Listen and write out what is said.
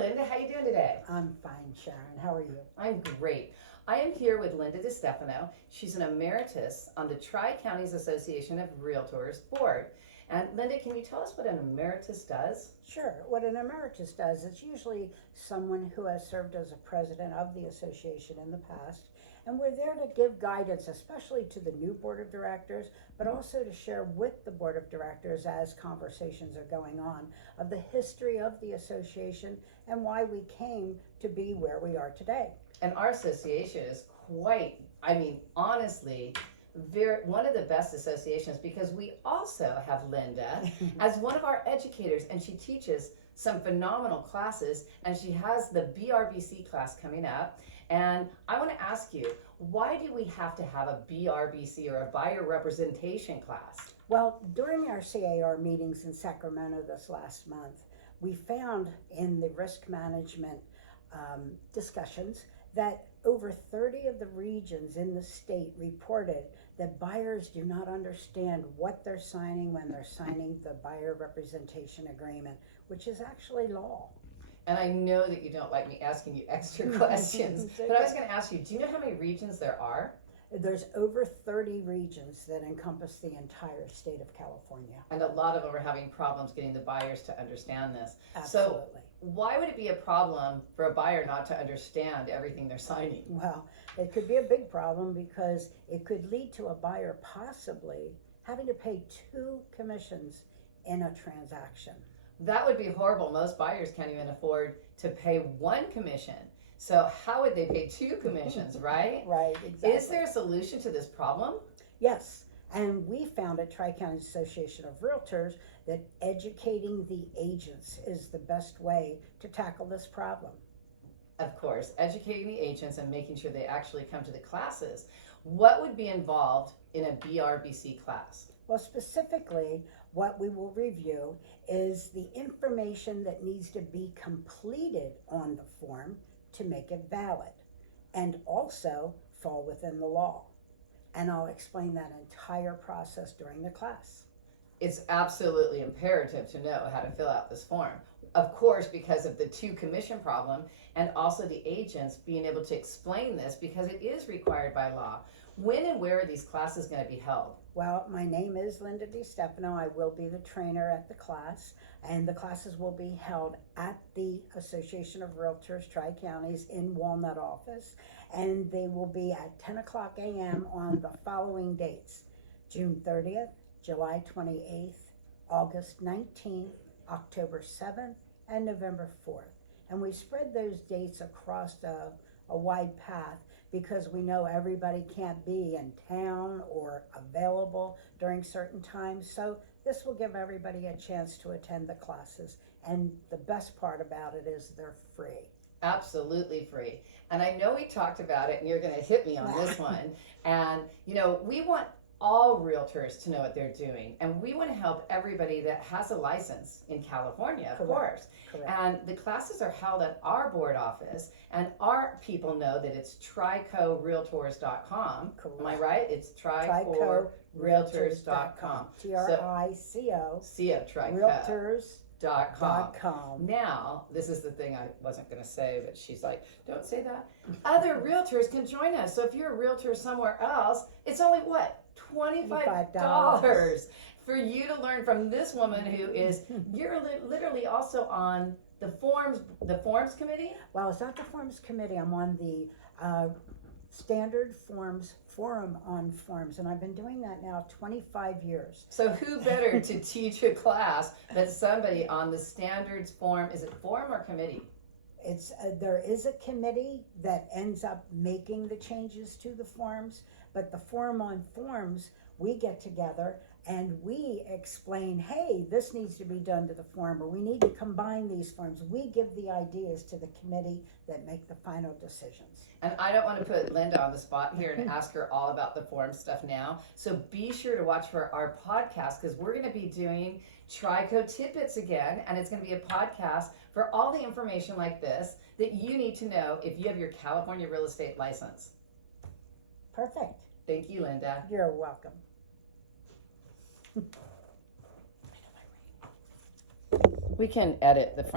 Linda, how you doing today? I'm fine, Sharon. How are you? I'm great. I am here with Linda DiStefano. She's an emeritus on the Tri-Counties Association of Realtors board. And Linda, can you tell us what an emeritus does? Sure. What an emeritus does is usually someone who has served as a president of the association in the past. And we're there to give guidance, especially to the new board of directors, but also to share with the board of directors as conversations are going on of the history of the association and why we came to be where we are today. And our association is honestly, one of the best associations because we also have Linda as one of our educators, and she teaches some phenomenal classes, and she has the BRBC class coming up. And I want to ask you, why do we have to have a BRBC or a buyer representation class? Well, during our CAR meetings in Sacramento this last month, we found in the risk management discussions that over 30 of the regions in the state reported that buyers do not understand what they're signing when they're signing the buyer representation agreement, which is actually law. And I know that you don't like me asking you extra questions, but I was going to ask you, do you know how many regions there are? There's over 30 regions that encompass the entire state of California. And a lot of them are having problems getting the buyers to understand this. Absolutely. So why would it be a problem for a buyer not to understand everything they're signing? Well, it could be a big problem because it could lead to a buyer possibly having to pay 2 commissions in a transaction. That would be horrible. Most buyers can't even afford to pay 1 commission. So how would they pay 2 commissions, right? Right, exactly. Is there a solution to this problem? Yes, and we found at Tri-Counties Association of Realtors that educating the agents is the best way to tackle this problem. Of course, educating the agents and making sure they actually come to the classes. What would be involved in a BRBC class? Well, specifically, what we will review is the information that needs to be completed on the form to make it valid and also fall within the law. And I'll explain that entire process during the class. It's absolutely imperative to know how to fill out this form. Of course, because of the 2 commission problem and also the agents being able to explain this because it is required by law. When and where are these classes going to be held? Well, my name is Linda DiStefano. I will be the trainer at the class, and the classes will be held at the Association of Realtors Tri-Counties in Walnut office, and they will be at 10 o'clock a.m. on the following dates: June 30th, July 28th, August 19th, October 7th, and November 4th. And we spread those dates across a wide path because we know everybody can't be in town or available during certain times. So this will give everybody a chance to attend the classes. And the best part about it is they're free. Absolutely free. And I know we talked about it, and you're going to hit me on this one. And, we want all realtors to know what they're doing. And we want to help everybody that has a license in California, of course. Correct. And the classes are held at our board office, and our people know that it's TriCoRealtors.com. Correct. Am I right? It's TriCoRealtors.com. TriCo. Realtors.com. Now, this is the thing I wasn't going to say, but she's like, don't say that. Other realtors can join us. So if you're a realtor somewhere else, it's only what? $25 for you to learn from this woman who is, you're literally also on the forms committee? Well, it's not the forms committee. I'm on the standard forms forum on forms, and I've been doing that now 25 years. So who better to teach a class than somebody on the standards form? Is it forum or committee? It's there is a committee that ends up making the changes to the forms, but the forum on forms, we get together and we explain, hey, this needs to be done to the form, or we need to combine these forms. We give the ideas to the committee that make the final decisions. And I don't want to put Linda on the spot here and ask her all about the form stuff now. So be sure to watch for our podcast, because we're going to be doing TriCo Tidbits again, and it's going to be a podcast for all the information like this that you need to know if you have your California real estate license. Perfect. Thank you, Linda. You're welcome. We can edit the front.